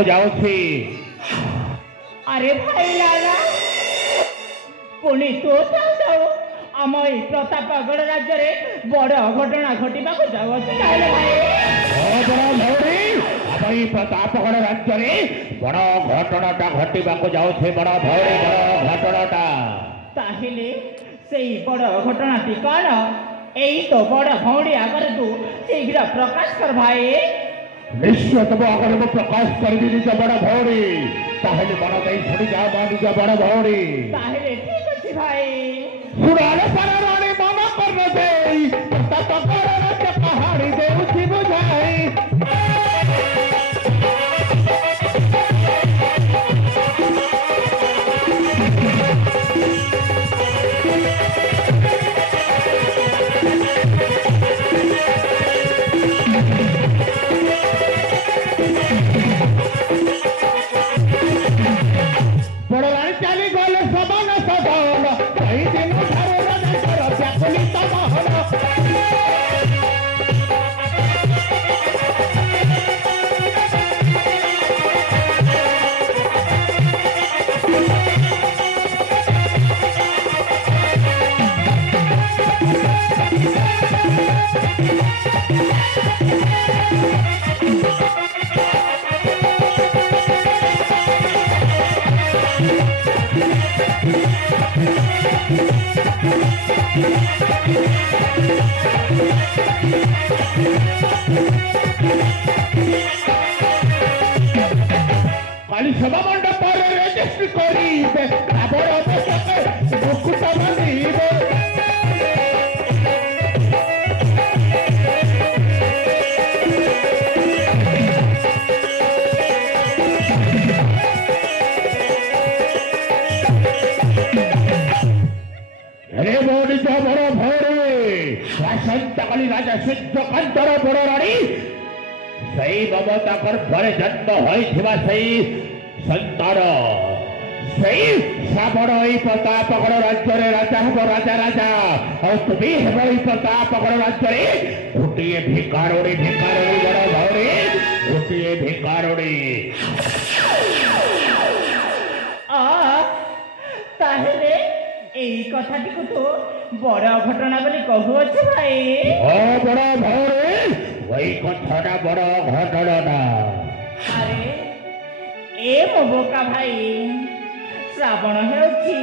जाऊँगी। अरे भाई लाला पुणी तो जाऊ आम ए प्रतापगढ़ राज्य रे बड़ घटना घटवा को जाऊ भाई भाई प्रतापगढ़ राज्य रे बड़ घटनाटा घटवा को जाऊ बड़ भौरी बड़ घटनाटा ताहिले सेई बड़ घटनाटी कौन यही तो बड़ भौड़ी आगर तू शीघ्र प्रकाश कर भाई। निश्चय तब अगर मैं प्रकाश कर दी निज बड़ भौरी ताहले मन दे छड़ी जा निज बड़ भौरी ताहले ठीक अछि भाई। सुराले पराराणी मन कर दे प्रतापगढ़ राज्य कहानी दे उसी बुझाई काली सभा मंडप पर रजिस्ट्री करी खबर अवश्य मुकुट बांधिब रे बोली तो बड़ भौरी काली राजा सूर्यकांतर बड़ राणी सही ममता गर्भरे जन्म होइथिबा सही संतान सही श्रावण ई प्रतापगढ़ राज्य रे राजा हब राजा राजा और तुम्हें हेब ई प्रतापगढ़ राज्य रे गोटे भिकारोड़ी बड़ भौरी गोटे भिकारोड़ी ताहले एई कथाटी को तो बड़ घटना बोली कहूछ भाई। बड़ भौरी वही कथाटा बड़ घटना। अरे ए मो बोका भाई श्रावण हेउछि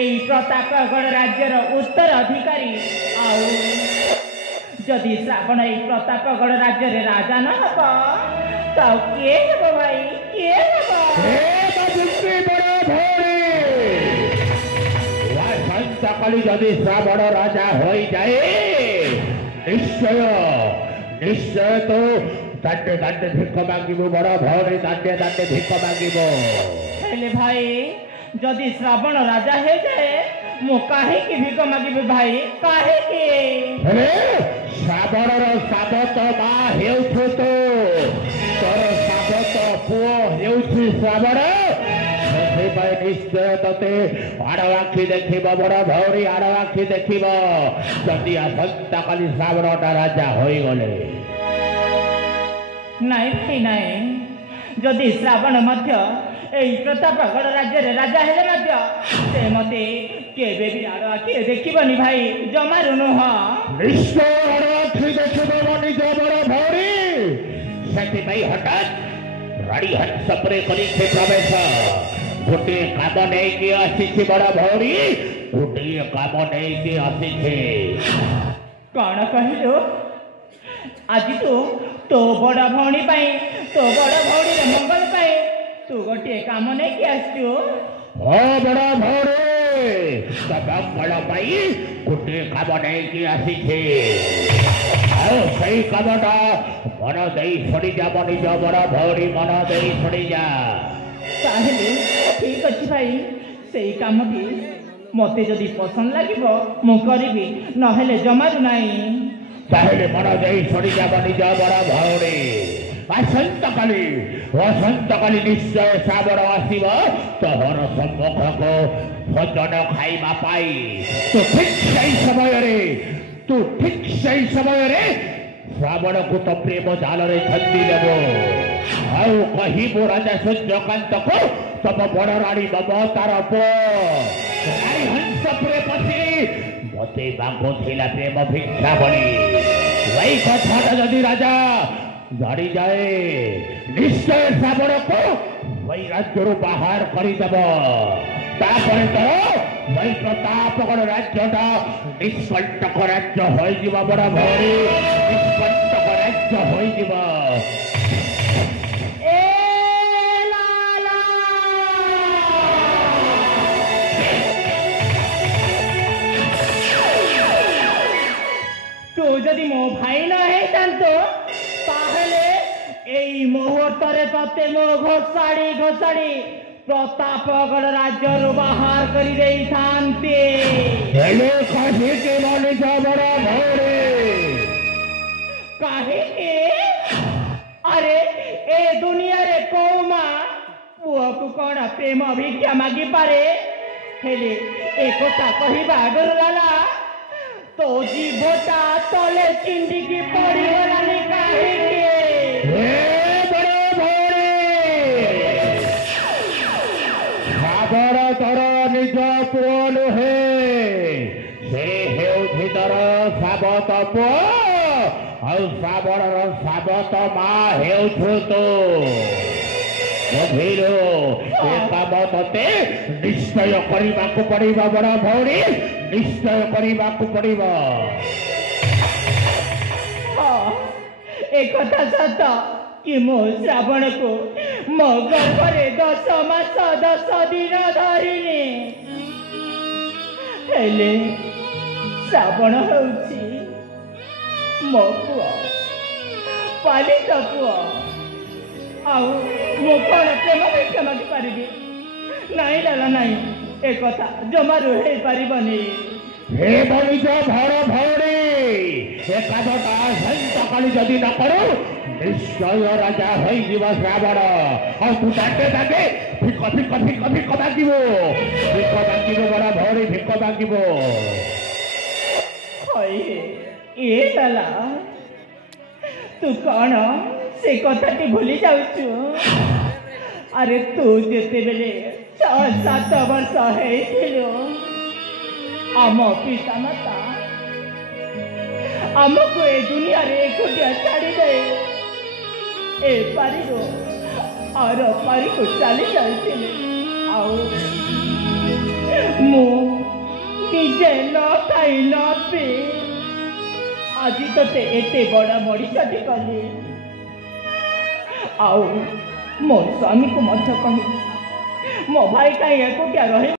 एई प्रतापगढ़ राज्यर उत्तर अधिकारी आउ जदि श्रावण एई प्रतापगढ़ राज्य रे राजा न हब तो के हब भाई के हब काली जदि श्रावण राजा हो जाए निश्चय निश्चय तो दांडे दांडे भिक्ष मांगिबो बड़ भौरी दांडे दांडे भिक्ष मांगिबो हेले भाई जदि श्रावण राजा हे जाए मो काहे की भिक्ष मांगिबो भाई काहे के हेले श्रावण रो साबत मा हेउछु तो तोर साबत पुओ हेउछु श्रावण निश्चय तते आड़वाखी देख बड़ भौरी आड़वाखी देख जदि आसंता काली श्रावणटा राजा हो गले नाई भाई नाई जदि श्रावण मध्य एई प्रतापगढ़ राज्य रे राजा हेले मध्य से मते केबे भी आड़वाखी देखिबनी भाई जमारू नुह निश्चय आड़वाखी देखिबो निज बड़ भौरी सेति भाई हठात राड़ी हंस परे करी से प्रवेश गोटे काम नहीं कि आसी बड़ भौरी गोटे काम नहीं कि आसी कौन कहलु आज तो बड़ भौणी पाई तो बड़ भौणी रे मंगल पाई तू गोटे काम नहीं कि आसु बड़ भौरी मंगल पाई गोटे काम नहीं कि आसी सही कामटा मन दे छड़ी जा निज बड़ भौरी मन दे छड़ी जा ताहले ठीक अच्छी भाई सेई कामटी मते जदि पसंद लागिबो मु करिबी नहेले जमारू नाही ताहले मन दे छड़ी जा निज बड़ भौरी आसंता काली निश्चय श्रावण आसिब तोहर सम्मुख को भोजन खाइबा पाई तो ठीक सही समय रे श्रावण को तो प्रेम जाल रे छंदी देव ଆଉ କହିବୁ ରାଜା ସୂର୍ଯ୍ୟକାନ୍ତକୁ ତମ ବଡ଼ ରାଣୀ ମମତାର ପୁଅ ରାଣୀ ହଂସପୁରେ ପଶି ମତେ ମାଗୁଥିଲା ପ୍ରେମ ଭିକ୍ଷା ଭଳି। ଏଇ କଥାଟା ଯଦି ରାଜା ଜାଣିଯାଏ ନିଶ୍ଚୟ ଶ୍ରାବଣକୁ ଏଇ ରାଜ୍ୟରୁ ବାହାର କରିଦେବ। ତାପରେ ତ ଏଇ ପ୍ରତାପଗଡ଼ ରାଜ୍ୟଟା ନିଷ୍କଣ୍ଟକ ରାଜ୍ୟ ହୋଇଯିବ ବଡ଼ ଭଉଣୀ, ନିଷ୍କଣ୍ଟକ ରାଜ୍ୟ ହୋଇଯିବ। तू जदि मो भाई न है ताहले एई मुहूर्तरे तते मो घोषाड़ी घोषाड़ी प्रतापगढ़ राज्य बाहर करी देई थांते। हेलो काहे के माने जा बड़ा भौरे काहे के अरे ए दुनिया रे कोमा पुआ को कोन प्रेम भिक्षा मागी पारे हेले एकटा कहिबा गरलाला तो जीवटा तले चिंडिकी पड़ी गलानी काहे के हे बड़ा भौरे साबर तर निज पुओ नुहे से हेउछि तर साबत पुओ ଆଉ ଶ୍ରାବଣର ସାବତ ମା ହେଉଛୁ ତୁ। ବୁଝିଲୁ ଏ କାମ ତତେ ନିଶ୍ଚୟ କରିବାକୁ ପଡ଼ିବ ବଡ଼ ଭଉଣୀ, ନିଶ୍ଚୟ କରିବାକୁ ପଡ଼ିବ। ଏ କଥା ସତ कि मो श्रावण को मो गर्भरे 10 मास 10 दिन धरिनी हेले श्रावण होउछि मो पुआ पालित पुआ आउ मो कौन प्रेम भिक्षा मागी पारिबी नाई लाला नाई ए कथा जमारू हे पारिबनी। हे बनिज भर भौरी ए कामटा सन्तकाली जदि न करू निश्चय राजा होइଯିब श्रावण। ଆଉ ତୁ ବାଟେ ବାଟେ ଭିକ ଭିକ ଭିକ ଭିକ ମାଗିବୁ, ଭିକ ମାଗିବୁ ବଡ଼ ଭଉଣୀ, ଭିକ ମାଗିବୁ। ए लाला तू कौन से कथाटी भूली जाऊचु। अरे तू जेते बेले 6-7 वर्ष हेइथिलो आम पिता माता आमको ए दुनिया रे एकुटिया छाड़ी दे ए पारिरो और पारी को चली जाइथिले आउ मु निजे न खाई न पी आज ते एते बड़ा मरीचाटी कली आउ मो स्वामी को मत कही मो भाई कहीं एकुटिया रहे